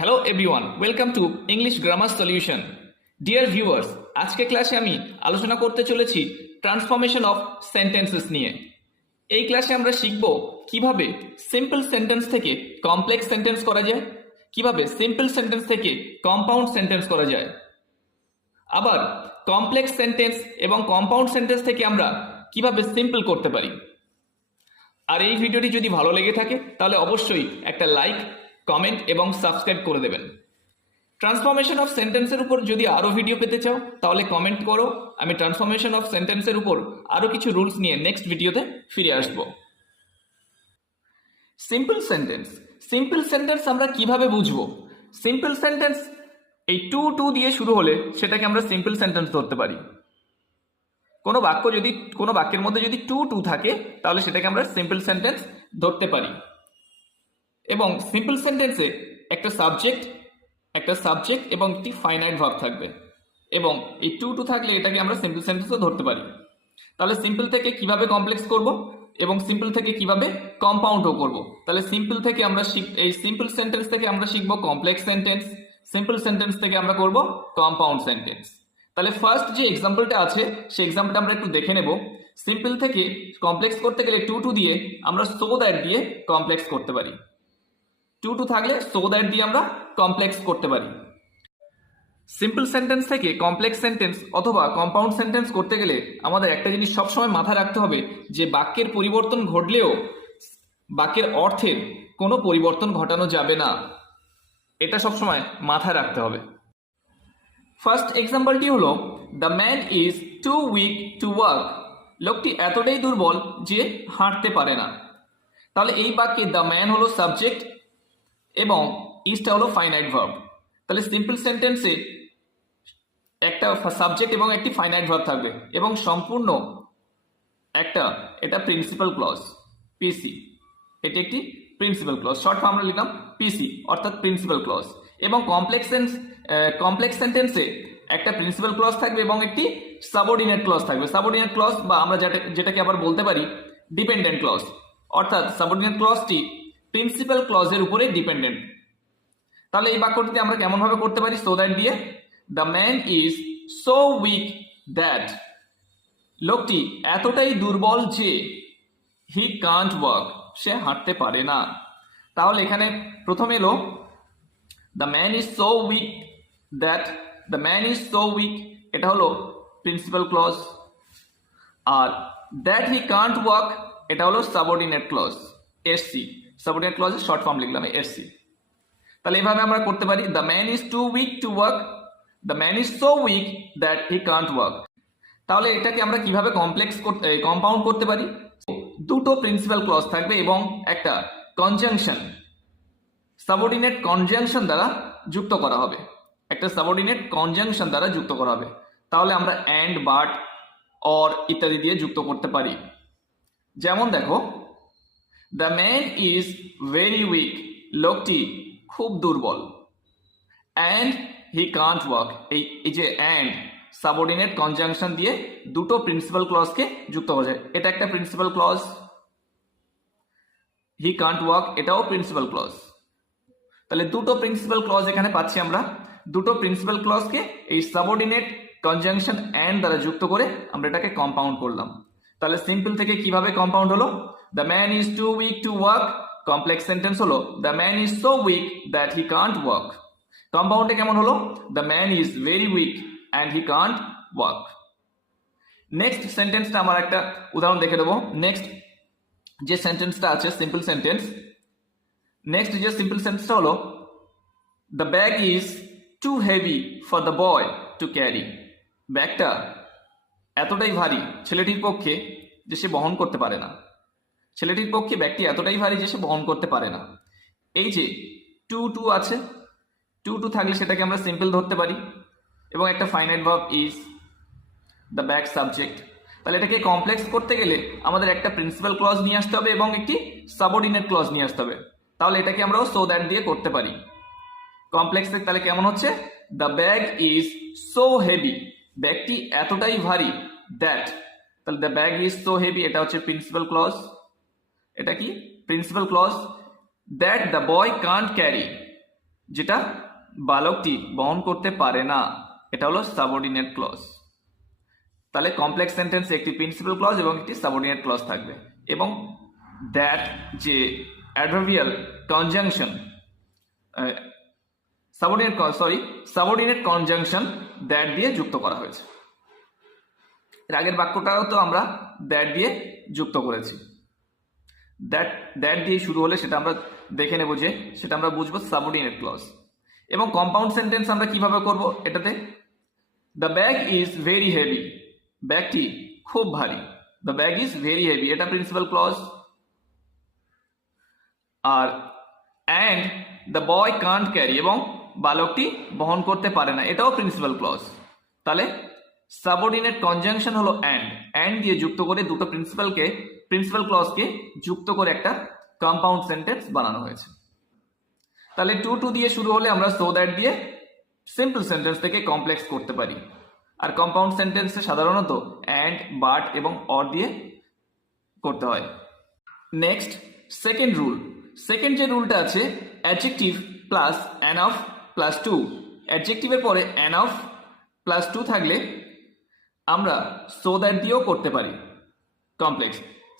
Hello everyone, welcome to English grammar solution. Dear viewers, আজকে ক্লাসে আমি আলোচনা করতে চলেছি ট্রান্সফরমেশন অফ সেন্টেন্সেস নিয়ে। এই ক্লাসে আমরা শিখব কিভাবে সিম্পল সেন্টেন্স থেকে কমপ্লেক্স সেন্টেন্স করা যায়, কিভাবে সিম্পল সেন্টেন্স থেকে কম্পাউন্ড সেন্টেন্স করা যায়, আবার কমপ্লেক্স সেন্টেন্স এবং কম্পাউন্ড সেন্টেন্স থেকে আমরা কিভাবে সিম্পল করতে পারি। আর এই ভিডিওটি যদি ভালো লেগে থাকে তাহলে অবশ্যই একটা লাইক, কমেন্ট এবং সাবস্ক্রাইব করে দেবেন। ট্রান্সফরমেশন অফ সেন্টেন্সের উপর যদি আরও ভিডিও পেতে চাও তাহলে কমেন্ট করো, আমি ট্রান্সফরমেশন অফ সেন্টেন্সের উপর আরও কিছু রুলস নিয়ে নেক্সট ভিডিওতে ফিরে আসব। সিম্পল সেন্টেন্স, সিম্পল সেন্টেন্স আমরা কিভাবে বুঝবো? সিম্পল সেন্টেন্স এই টু টু দিয়ে শুরু হলে সেটাকে আমরা সিম্পল সেন্টেন্স ধরতে পারি। কোনো বাক্যের মধ্যে যদি টু টু থাকে তাহলে সেটাকে আমরা সিম্পল সেন্টেন্স ধরতে পারি। এবং সিম্পল সেন্টেন্সে একটা সাবজেক্ট এবং একটি ফাইনাইট ভার্ব থাকবে, এবং এই টু টু থাকলে এটাকে আমরা সিম্পল সেন্টেন্সও ধরতে পারি। তাহলে সিম্পল থেকে কিভাবে কমপ্লেক্স করব এবং সিম্পল থেকে কিভাবে কম্পাউন্ডও করব। তাহলে সিম্পল থেকে আমরা এই সিম্পল সেন্টেন্স থেকে আমরা শিখবো কমপ্লেক্স সেন্টেন্স, সিম্পল সেন্টেন্স থেকে আমরা করব কম্পাউন্ড সেন্টেন্স। তাহলে ফার্স্ট যে এক্সাম্পলটা আছে সেই এক্সাম্পলটা আমরা একটু দেখে নেব। সিম্পল থেকে কমপ্লেক্স করতে গেলে টু টু দিয়ে আমরা সো দ্যাট দিয়ে কমপ্লেক্স করতে পারি। টু টু থাকলে সো দ্যাট দিয়ে আমরা কমপ্লেক্স করতে পারি। সিম্পল সেন্টেন্স থেকে কমপ্লেক্স সেন্টেন্স অথবা কম্পাউন্ড সেন্টেন্স করতে গেলে আমাদের একটা জিনিস সবসময় মাথায় রাখতে হবে, যে বাক্যের পরিবর্তন ঘটলেও বাক্যের অর্থের কোনো পরিবর্তন ঘটানো যাবে না। এটা সবসময় মাথায় রাখতে হবে। ফার্স্ট এক্সাম্পলটি হলো, the man is too weak to work. লোকটি এতটাই দুর্বল যে হাঁটতে পারে না। তাহলে এই বাক্যে দ্য ম্যান হলো সাবজেক্ট এবং ইজটা হলো ফাইনাইট ভার্ব। তাহলে সিম্পল সেন্টেন্সে একটা সাবজেক্ট এবং একটি ফাইনাইট ভার্ব থাকবে এবং সম্পূর্ণ এটা প্রিন্সিপাল ক্লজ পিসি। এটি একটি প্রিন্সিপাল ক্লজ, শর্ট ফর্ম আমরা লিখলাম পিসি, অর্থাৎ প্রিন্সিপাল ক্লজ। এবং কমপ্লেক্স সেন্টেন্সে একটা প্রিন্সিপাল ক্লজ থাকবে এবং একটি সাবঅর্ডিনেট ক্লজ থাকবে। সাবঅর্ডিনেট ক্লজ বা আমরা যেটাকে আবার বলতে পারি ডিপেন্ডেন্ট ক্লজ, অর্থাৎ সাবঅর্ডিনেট ক্লজটি প্রিন্সিপাল ক্লজের উপরে ডিপেন্ডেন্ট। তাহলে এই বাক্যটিতে আমরা কেমন ভাবে করতে পারি? সো দ্যাট দিয়ে, the man is so weak that. লোকটি এতটাই দুর্বল যে হি কান্ট ওয়াক, সে হাঁটতে পারে না। তাহলে এখানে প্রথমে এলো the man is so weak that, the man is so weak, এটা হলো প্রিন্সিপাল ক্লজ। আর দ্যাট হি কান্ট ওয়াক এটা হলো সাবঅর্ডিনেট ক্লজ, এসসি। সাবঅর্ডিনেট ক্লজের শর্ট ফর্ম লিখলাম এসসি। তাহলে এইভাবে আমরা করতে পারি, the man is too weak to work, the man is so weak that he can't work. তাহলে এটাকে আমরা কিভাবে কম্পাউন্ড করতে পারি? দুটো প্রিন্সিপাল ক্লজ থাকবে এবং একটা কনজাংশন, সাবঅর্ডিনেট কনজাংশন দ্বারা যুক্ত করা হবে, একটা সাবঅর্ডিনেট কনজাংশন দ্বারা যুক্ত করা হবে। তাহলে আমরা অ্যান্ড, বাট, অর ইত্যাদি দিয়ে যুক্ত করতে পারি। যেমন দেখো, the man is very week, লোকটি খুব দুর্বল। অ্যান্ড হি কান্ট ওয়াক, এই যে অ্যান্ড সাবঅর্ডিনেট কনজাংশন দিয়ে দুটো প্রিন্সিপাল ক্লজকে যুক্ত করা যায়। এটা একটা principal clause, he can't walk এটাও প্রিন্সিপাল ক্লজ। তাহলে দুটো প্রিন্সিপাল ক্লজ এখানে পাচ্ছি আমরা। দুটো প্রিন্সিপাল ক্লজকে এই সাবঅর্ডিনেট কনজাংশন অ্যান্ড দ্বারা যুক্ত করে আমরা এটাকে কম্পাউন্ড করলাম। তাহলে সিম্পল থেকে কিভাবে কম্পাউন্ড হলো? The man is too weak to work, complex sentence হলো the man is so weak that he can't work. কম্পাউন্ডে কেমন হলো? The man is very weak and he can't work. Next সেন্টেন্সটা আমার একটা উদাহরণ দেখে দেবো। নেক্সট যে সেন্টেন্সটা আছে সিম্পল সেন্টেন্স, নেক্সট যে সিম্পল সেন্টেন্সটা হলো, the bag is too heavy for the boy to carry. ব্যাগটা এতটাই ভারী ছেলেটির পক্ষে যে সে বহন করতে পারে না। ছেলেটির পক্ষে ব্যাগটি এতটাই ভারী যে সে বহন করতে পারে না। এই যে টু টু আছে, টু টু থাকলে সেটাকে আমরা সিম্পল ধরতে পারি এবং একটা finite verb is, the bag subject. তাহলে এটাকে কমপ্লেক্স করতে গেলে আমাদের একটা প্রিন্সিপাল ক্লজ নিয়ে আসতে হবে এবং একটি সাবঅর্ডিনেট ক্লজ নিয়ে আসতে হবে। তাহলে এটাকে আমরাও সো দ্যাট দিয়ে করতে পারি। কমপ্লেক্স তাহলে কেমন হচ্ছে? The bag is so heavy, ব্যাগটি এতটাই ভারী দ্যাট। তাহলে the bag is so heavy এটা হচ্ছে প্রিন্সিপাল ক্লজ। এটা কি principal clause? That the boy can't carry, যেটা বালকটি বহন করতে পারে না, এটা হলো সাবঅর্ডিনেট ক্লজ। তাহলে কমপ্লেক্স সেন্টেন্সে একটি প্রিন্সিপাল ক্লজ এবং একটি সাবঅর্ডিনেট ক্লজ থাকবে, এবং দ্যাট যে adverbial conjunction subordinate conjunction that দিয়ে যুক্ত করা হয়েছে। এর আগের বাক্যটাও তো আমরা দ্যাট দিয়ে যুক্ত করেছি। দ্যাট দিয়ে শুরু হলে সেটা আমরা দেখে নেব, যে সেটা আমরা বুঝবো সাবঅর্ডিনেট ক্লজ। এবং কম্পাউন্ড সেন্টেন্স আমরা কিভাবে করব এটাতে, the bag is very heavy, ব্যাগটি খুব ভারী, the bag is very heavy, এটা প্রিন্সিপাল ক্লজ। আর and the boy can't carry, এবং বালকটি বহন করতে পারে না, এটাও প্রিন্সিপাল ক্লজ। তাহলে সাবঅর্ডিনেট কনজাংশন হলো অ্যান্ড দিয়ে যুক্ত করে দুটো প্রিন্সিপাল ক্লজকে যুক্ত করে একটা কম্পাউন্ড সেন্টেন্স বানানো হয়েছে। তাহলে টু দিয়ে শুরু হলে আমরা সো দ্যাট দিয়ে সিম্পল সেন্টেন্স থেকে কমপ্লেক্স করতে পারি। আর কম্পাউন্ড সেন্টেন্সে সাধারণত অ্যান্ড, বাট এবং অর দিয়ে করতে হয়। Next second rule. সেকেন্ড যে রুলটা আছে, adjective plus enough plus to. অ্যাডজেক্টিভের পরে অ্যান অফ প্লাস টু থাকলে আমরা সো দ্যাট দিয়েও করতে পারি কমপ্লেক্স।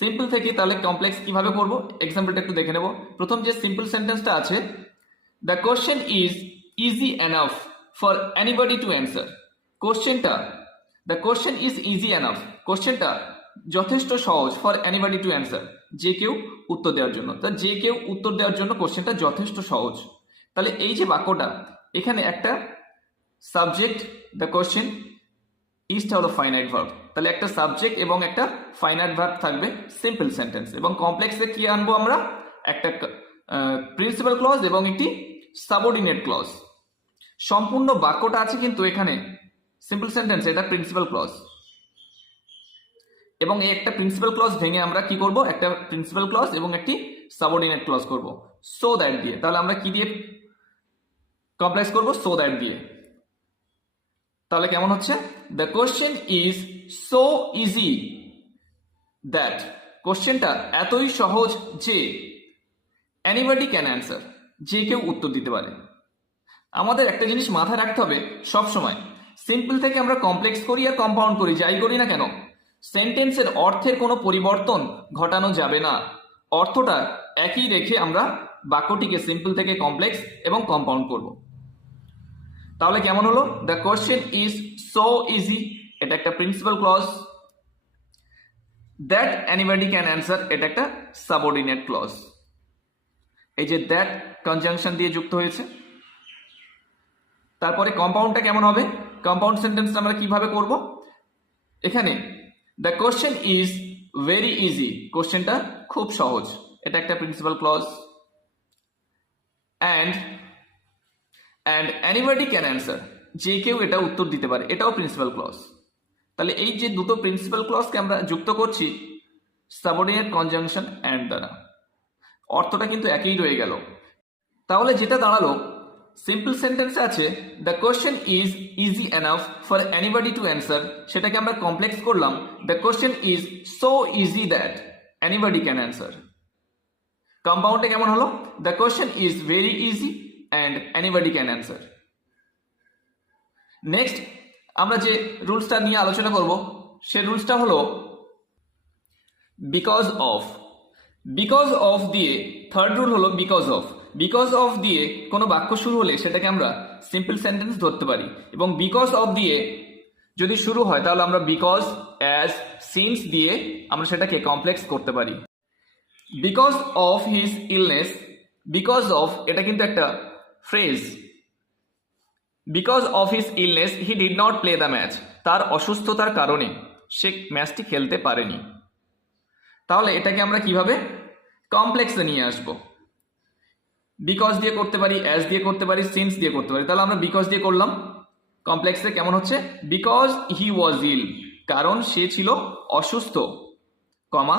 সিম্পল থেকে তাহলে কমপ্লেক্স কিভাবে করব এক্সাম্পলটা একটু দেখে নেব। প্রথম যে সিম্পল সেন্টেন্সটা আছে, the question is easy enough for anybody to answer. The question is easy enough, কোশ্চেনটা যথেষ্ট সহজ, ফর এনিবডি টু অ্যান্সার, যে কেউ উত্তর দেওয়ার জন্য। তা যে কেউ উত্তর দেওয়ার জন্য কোশ্চেনটা যথেষ্ট সহজ। তাহলে এই যে বাক্যটা, এখানে একটা সাবজেক্ট, দ্য কোশ্চেন, ইজটা হলো ফাইনাইট ভার্ব, তাহলে একটা সাবজেক্ট এবং একটা ফাইনাইট ভার্ব থাকবে সিম্পল সেন্টেন্স। এবং কমপ্লেক্সে কি আনবো আমরা, একটা প্রিন্সিপাল ক্লজ এবং একটি সাবঅর্ডিনেট ক্লজ। সম্পূর্ণ বাক্যটা আছে কিন্তু এখানে সিম্পল সেন্টেন্স, এটা প্রিন্সিপাল ক্লজ। এবং এই একটা প্রিন্সিপাল ক্লজ ভেঙে আমরা কি করব, একটা প্রিন্সিপাল ক্লজ এবং একটি সাবঅর্ডিনেট ক্লজ করব সো দ্যাট দিয়ে। তাহলে আমরা কি দিয়ে কমপ্লেক্স করব, সো দ্যাট দিয়ে। তাহলে কেমন হচ্ছে, the question is so easy that, কোশ্চেনটা এতই সহজ যে এনিবডি ক্যান অ্যান্সার, যে কেউ উত্তর দিতে পারে। আমাদের একটা জিনিস মাথায় রাখতে হবে সব সময়, সিম্পল থেকে আমরা কমপ্লেক্স করি আর কম্পাউন্ড করি, যাই করি না কেন, সেন্টেন্সের অর্থের কোনো পরিবর্তন ঘটানো যাবে না। অর্থটা একই রেখে আমরা বাক্যটিকে সিম্পল থেকে কমপ্লেক্স এবং কম্পাউন্ড করব। তাহলে কেমন হলো, the question is so easy, এটা একটা principal clause. That anybody can answer, এটা একটা সাবঅর্ডিনেট ক্লজ। এই যে দ্যাট কনজাংশন দিয়ে যুক্ত হয়েছে। তারপরে কম্পাউন্ডটা কেমন হবে, কম্পাউন্ড সেন্টেন্সটা আমরা কিভাবে করব, এখানে the question is very easy, কোশ্চেনটা খুব সহজ, এটা একটা principal clause. And anybody can answer, যে কেউ এটা উত্তর দিতে পারে, এটাও প্রিন্সিপাল ক্লজ। তাহলে এই যে দুটো প্রিন্সিপাল ক্লজকে আমরা যুক্ত করছি সাবঅর্ডিনেট কনজাংশন অ্যান্ড দ্বারা, অর্থটা কিন্তু একই রয়ে গেল। তাহলে যেটা দাঁড়ালো, সিম্পল সেন্টেন্সে আছে the question is easy enough for anybody to answer, সেটাকে আমরা কমপ্লেক্স করলাম, the question is so easy that anybody can answer. কম্পাউন্ডে কেমন হলো, the question is very easy and anybody can answer. Next আমরা যে রুলসটা নিয়ে আলোচনা করব, সে রুলসটা হলো বিকজ অফ। বিকজ অফ দিয়ে থার্ড রুল হলো বিকজ অফ দিয়ে কোনো বাক্য শুরু হলে সেটাকে আমরা সিম্পল সেন্টেন্স ধরতে পারি। এবং বিকজ অফ দিয়ে যদি শুরু হয় তাহলে আমরা বিকজ, অ্যাজ, সিন্স দিয়ে আমরা সেটাকে কমপ্লেক্স করতে পারি। Because of his illness, because of এটা কিন্তু একটা phrase. Because of his illness he did not play the match, তার অসুস্থতার কারণে সে ম্যাচটি খেলতে পারেনি। তাহলে এটাকে আমরা কিভাবে কমপ্লেক্সে নিয়ে আসবো, বিকজ দিয়ে করতে পারি, অ্যাজ দিয়ে করতে পারি, সিন্স দিয়ে করতে পারি। তাহলে আমরা বিকজ দিয়ে করলাম, কমপ্লেক্সে কেমন হচ্ছে, বিকজ হি ওয়াজ ইল, কারণ সে ছিল অসুস্থ, comma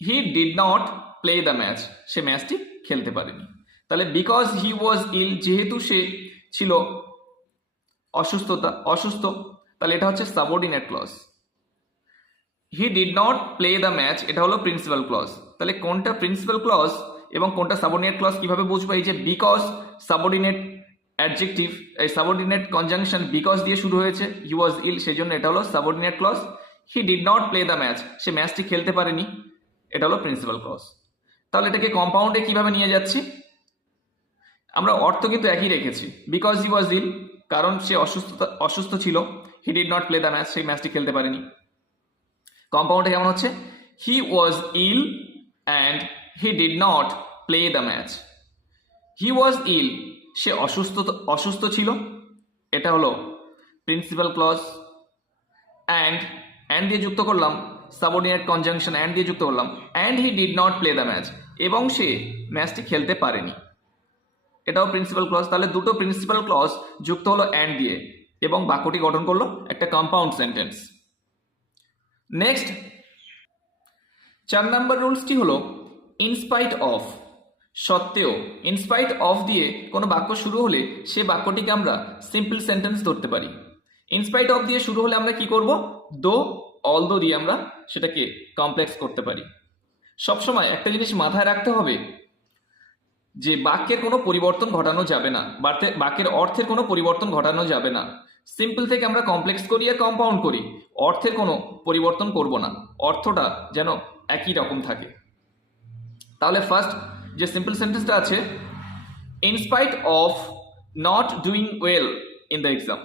he did not play the match, সে ম্যাচটি খেলতে পারেনি। তাহলে বিকজ হি ওয়াজ ইল, যেহেতু সে ছিল অসুস্থ, তাহলে এটা হচ্ছে subordinate clause. He did not play the match, এটা হলো প্রিন্সিপাল ক্লজ। তাহলে কোনটা প্রিন্সিপাল ক্লজ এবং কোনটা সাবঅর্ডিনেট ক্লজ কিভাবে বুঝবো? এই যে বিকজ সাবঅর্ডিনেট অ্যাডজেক্টিভ, এই সাবঅর্ডিনেট কনজাংশন বিকজ দিয়ে শুরু হয়েছে, হি ওয়াজ ইল, সেই জন্য এটা হলো subordinate clause. He did not play the match, সে ম্যাচটি খেলতে পারেনি, এটা হলো প্রিন্সিপাল ক্লজ। তাহলে এটাকে কম্পাউন্ডে কিভাবে নিয়ে যাচ্ছি? আমরা অর্থ কিন্তু একই রেখেছি, বিকজ হি ওয়াজ ইল, কারণ সে অসুস্থ ছিল, he did not play the match, সেই ম্যাচটি খেলতে পারেনি। কম্পাউন্ডে কেমন হচ্ছে? He was ill and he did not play the match. He was ill, সে অসুস্থ ছিল, এটা হলো প্রিন্সিপাল ক্লজ। অ্যান্ড দিয়ে যুক্ত করলাম সাবঅর্ডিনেট কনজাংশন, অ্যান্ড দিয়ে যুক্ত করলাম and he did not play the match, এবং সে ম্যাচটি খেলতে পারেনি, এটাও প্রিন্সিপাল ক্লজ। তাহলে দুটো প্রিন্সিপাল ক্লজ যুক্ত হলো অ্যান্ড দিয়ে এবং বাক্যটি গঠন করলো একটা কম্পাউন্ড সেন্টেন্স। নেক্সট 4 নম্বর রুলসটি হলো ইনস্পাইট অফ, সত্ত্বেও। ইনস্পাইট অফ দিয়ে কোনো বাক্য শুরু হলে সে বাক্যটিকে আমরা সিম্পল সেন্টেন্স ধরতে পারি। ইনস্পাইট অফ দিয়ে শুরু হলে আমরা কি করব? দো, অলদো দিয়ে আমরা সেটাকে কমপ্লেক্স করতে পারি। সবসময় একটা জিনিস মাথায় রাখতে হবে যে বাক্যের কোনো পরিবর্তন ঘটানো যাবে না, বাক্যের অর্থের কোনো পরিবর্তন ঘটানো যাবে না। সিম্পল থেকে আমরা কমপ্লেক্স করি আর কম্পাউন্ড করি, অর্থের কোনো পরিবর্তন করব না, অর্থটা যেন একই রকম থাকে। তাহলে ফার্স্ট যে সিম্পল সেন্টেন্সটা আছে, in spite of not doing well in the exam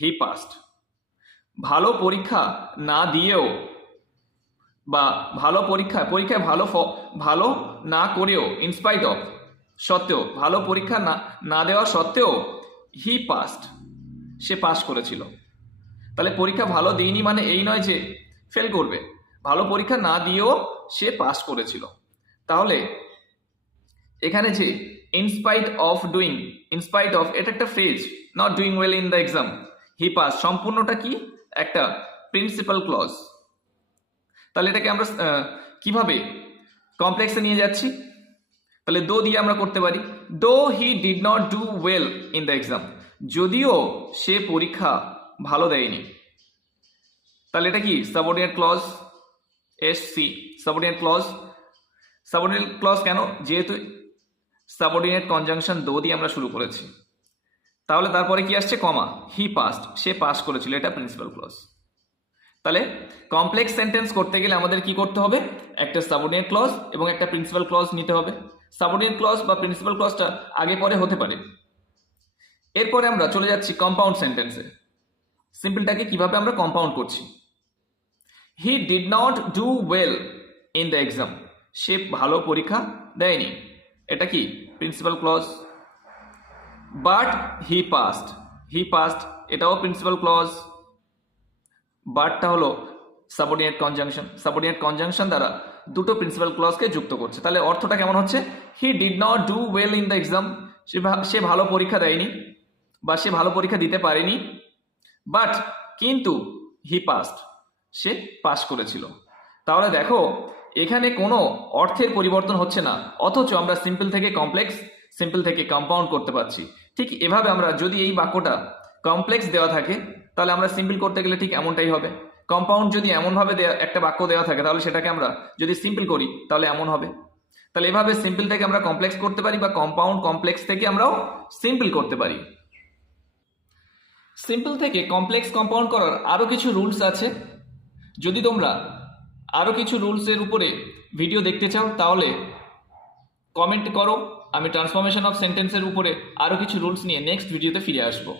he passed. ভালো পরীক্ষা না দিয়েও বা পরীক্ষায় ভালো না করেও, ইনস্পাইট অফ সত্ত্বেও, ভালো পরীক্ষা না দেওয়া সত্ত্বেও হি পাস্ট, সে পাস করেছিল। তাহলে পরীক্ষা ভালো দিইনি মানে এই নয় যে ফেল করবে, ভালো পরীক্ষা না দিয়েও সে পাস করেছিল। তাহলে এখানে যে in spite of doing, in spite of এটা একটা phrase, not doing well in the exam he pass, সম্পূর্ণটা কি? একটা প্রিন্সিপাল ক্লজ। তাহলে এটাকে আমরা কিভাবে কমপ্লেক্সে নিয়ে যাচ্ছি? তাহলে দো দিয়ে আমরা করতে পারি, though he did not do well in the exam, যদিও সে পরীক্ষা ভালো দেয়নি। তাহলে এটা কি? Subordinate clause, SC, subordinate clause. Subordinate clause কেন? যেহেতু সাবঅর্ডিনেট কনজাংশন দো দিয়ে আমরা শুরু করেছি। তাহলে তারপরে কি আসছে? কমা, হি পাস্ট, সে পাস করেছিল, এটা প্রিন্সিপাল ক্লজ। তাহলে কমপ্লেক্স সেন্টেন্স করতে গেলে আমাদের কি করতে হবে? একটা সাবঅর্ডিনেট ক্লজ এবং একটা প্রিন্সিপাল ক্লজ নিতে হবে। সাবঅর্ডিনেট ক্লজ বা প্রিন্সিপাল ক্লজটা আগে পরে হতে পারে। এরপরে আমরা চলে যাচ্ছি কম্পাউন্ড সেন্টেন্সে। সিম্পলটাকে কিভাবে আমরা কম্পাউন্ড করছি? He did not do well in the exam, সে ভালো পরীক্ষা দেয়নি, এটা কি? Principal clause. But he passed, he passed এটাও প্রিন্সিপাল ক্লজ। বাটটা হলো সাবঅর্ডিনেট কনজাংশন, সাবঅর্ডিনেট কনজাংশন দ্বারা দুটো প্রিন্সিপাল ক্লজকে যুক্ত করছে। তাহলে অর্থটা কেমন হচ্ছে? He did not do well in the exam, সে ভালো পরীক্ষা দেয়নি বা সে ভালো পরীক্ষা দিতে পারেনি, বাট কিন্তু হি পাস্ট, সে পাস করেছিল। তাহলে দেখো এখানে কোনো অর্থের পরিবর্তন হচ্ছে না, অথচ আমরা সিম্পল থেকে কমপ্লেক্স, সিম্পল থেকে কম্পাউন্ড করতে পারছি। ঠিক এভাবে আমরা যদি এই বাক্যটা কমপ্লেক্স দেওয়া থাকে তাহলে আমরা সিম্পল করতে গেলে ঠিক এমনটাই হবে। কম্পাউন্ড যদি এমনভাবে একটা বাক্য দেওয়া থাকে তাহলে সেটাকে আমরা যদি সিম্পল করি তাহলে এমন হবে। তাহলে এভাবে সিম্পল থেকে আমরা কমপ্লেক্স করতে পারি বা কম্পাউন্ড কমপ্লেক্স থেকে আমরাও সিম্পল করতে পারি। সিম্পল থেকে কমপ্লেক্স কম্পাউন্ড করার আরও কিছু রুলস আছে। যদি তোমরা আরও কিছু রুলসের উপরে ভিডিও দেখতে চাও তাহলে কমেন্ট করো, আমি ট্রান্সফরমেশন অফ সেন্টেন্সের উপরে আরও কিছু রুলস নিয়ে নেক্সট ভিডিওতে ফিরে আসবো।